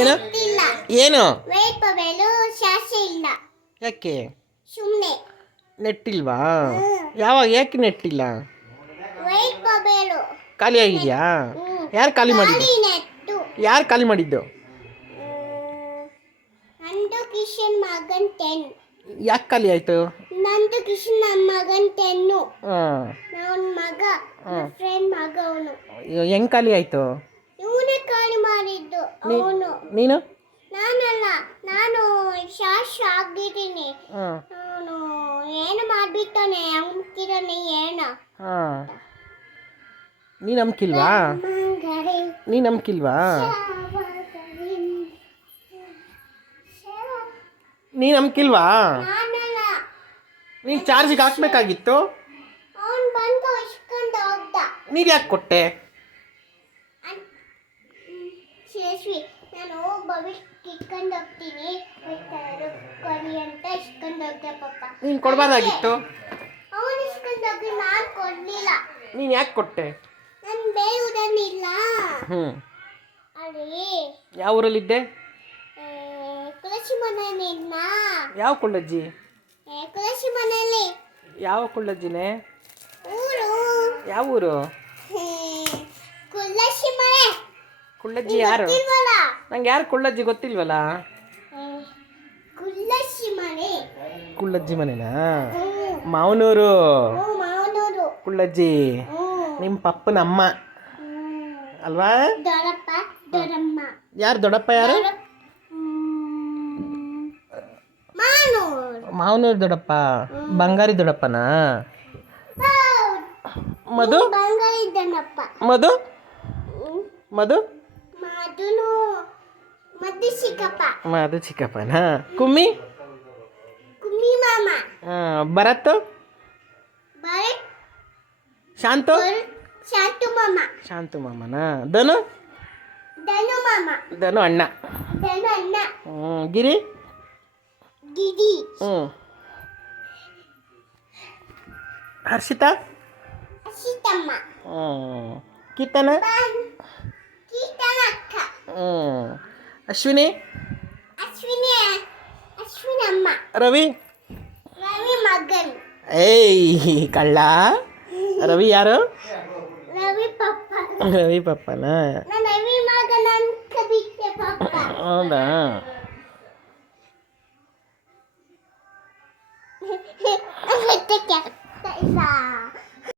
ಏನು ಏನು ಯಾಕೆ ಸುಮ್ಮನೆ ನೆಟ್ಟಿಲ್ವಾ? ಯಾವಾಗ ಯಾಕೆ ನೆಟ್ಟಿಲ್ಲ? ಖಾಲಿ ಆಗಿದೆಯಾ? ಯಾರು ಖಾಲಿ ಮಾಡಿದ್ದು? ಯಾರು ಖಾಲಿ ಮಾಡಿದ್ದು? ನಂದು ಕಿಶನ್ ಮಗನ್ 10. ಯಾಕೆ ಖಾಲಿ ಆಯಿತು? ನಂದು ಕಿಶನ್ ನನ್ನ ಮಗನ್ 10. ಹಾಂ, ನನ್ನ ಮಗ ಫ್ರೆಂಡ್ ಮಗ ಅವನು. ಹೆಂಗೆ ಖಾಲಿ ಆಯಿತು? ಇವನೇ ಖಾಲಿ ಮಾಡಿದ್ದು ಅವನು. ನೀನು? ನಾನಲ್ಲ, ನಾನು ಶಾಶ್ ಆಗಿದ್ದೀನಿ. ಹಾಂ ಅವನು ಏನು ಮಾಡಿಬಿಟ್ಟಾನೆ, ಅಮ್ಕಿರನೆ ಏನು. ಹಾಂ, ನೀನು ನಂಬಿಕಿಲ್ವಾ? ನೀನು ನಂಬಿಕಿಲ್ವಾ? ನೀನು ನಂಬಿಕಿಲ್ವಾ? ನಾನಲ್ಲ, ನೀನು ಚಾರ್ಜಿಗೆ ಹಾಕ್ಬೇಕಾಗಿತ್ತು. ಅವನು ಬಂದು ಇಸ್ಕೊಂಡು ಹೋಗ್ದ. ನೀನು ಯಾಕೆ ಕೊಟ್ಟೆ? ಶೇಷ್ವಿ, ನಾನು ಭವಿಷ್ಯ ಇಟ್ಕೊಂಡು ಹೋಗ್ತೀನಿ ಕೊಡಿ ಅಂತ ಇಸ್ಕೊಂಡು ಹೋಗ್ದೆ ಪಾಪ. ನೀನು ಕೊಡಬಾರ್ದಾಗಿತ್ತು. ಅವನು ಇಸ್ಕೊಂಡು ಹೋಗಿ ನಾನು ಕೊಡಲಿಲ್ಲ. ನೀನು ಯಾಕೆ ಕೊಟ್ಟೆ? ನನ್ನ ಬೇವುದನ್ನಿಲ್ಲ ಹ್ಞೂ, ಅಲ್ಲಿ ಯಾವ ಊರಲ್ಲಿದ್ದೆ? ತುಳಸಿ ಮನೆಯಲ್ಲಿಲ್ಲ. ಯಾವ ಕೊಳ್ಳಜ್ಜಿ? ತುಳಸಿ ಮನೆಯಲ್ಲಿ. ಯಾವ ಕೊಳ್ಳಜ್ಜಿನೇ? ಊರು ಯಾವ ಊರು? ತುಳಸಿ ಮನೆ. ಕುಳ್ಳಜ್ಜಿ ಯಾರು? ಗೊತ್ತಿಲ್ವಲ್ಲ? ನಂಗೆ ಯಾರು ಕುಳ್ಳಜ್ಜಿ ಗೊತ್ತಿಲ್ವಲ್ಲ. ತುಳಸಿ ಮನೆ. ಕುಳ್ಳಜ್ಜಿ ಮನೆನಾ? ಮಾವನೂರು ಮಾವನೂರು. ಕುಳ್ಳಜ್ಜಿ ನಿಮ್ಮ ಪಪ್ಪನ ಅಮ್ಮ ಅಲ್ವಾ? ದೊಡ್ಡಪ್ಪ ದೊಡ್ಡಮ್ಮ. ಯಾರು ದೊಡ್ಡಪ್ಪ? ಯಾರು? ಮಾವನೂರು ದೊಡ್ಡಪ್ಪ. ಬಂಗಾರಿ ದೊಡ್ಡಪ್ಪನಾ? ಮಧು? ಬಂಗಾರಿ ದೊಡ್ಡಪ್ಪ. ಮಧು? ಮಧು? ಮಧುನು ಮಧು ಚಿಕ್ಕಪ್ಪ. ಮಧು ಚಿಕ್ಕಪ್ಪನಾ? ಕುಮ್ಮಿ? ಕುಮ್ಮಿ ಮಾಮ. ಭರತ್? ಭರತ್. ಶಾಂತು? ಶಾಂತು ಮಾಮ. ಶಾಂತು ಮಾಮನಾ? ಧನು? ಧನು ಮಾಮ. ಧನು ಅಣ್ಣ. ಧನು ಅಣ್ಣ. ಗಿರಿ? ಗಿರಿ. ಹರ್ಷಿತಾ? ಹರ್ಷಿತಮ್ಮ. ಕೀರ್ತನ? ಕೀರ್ತನ ಅಕ್ಕ. ಅಶ್ವಿನಿ? ಅಶ್ವಿನಿ. ಅಶ್ವಿನಿ ಅಮ್ಮ. ರವಿ? ರವಿ ಮಗನ್. ಏಯ್ ಕಳ್ಳ. ರವಿ ಯಾರು? ರವಿ ಪಪ್ಪ. ರವಿ ಪಪ್ಪನಾ? ನಾನು ರವಿ ಮಗನ ಅಂತ ಬಿಟ್ಟೆ ಪಪ್ಪ. ಹೌದಾ? ಮತ್ತೆ ಕೆಟ್ಟ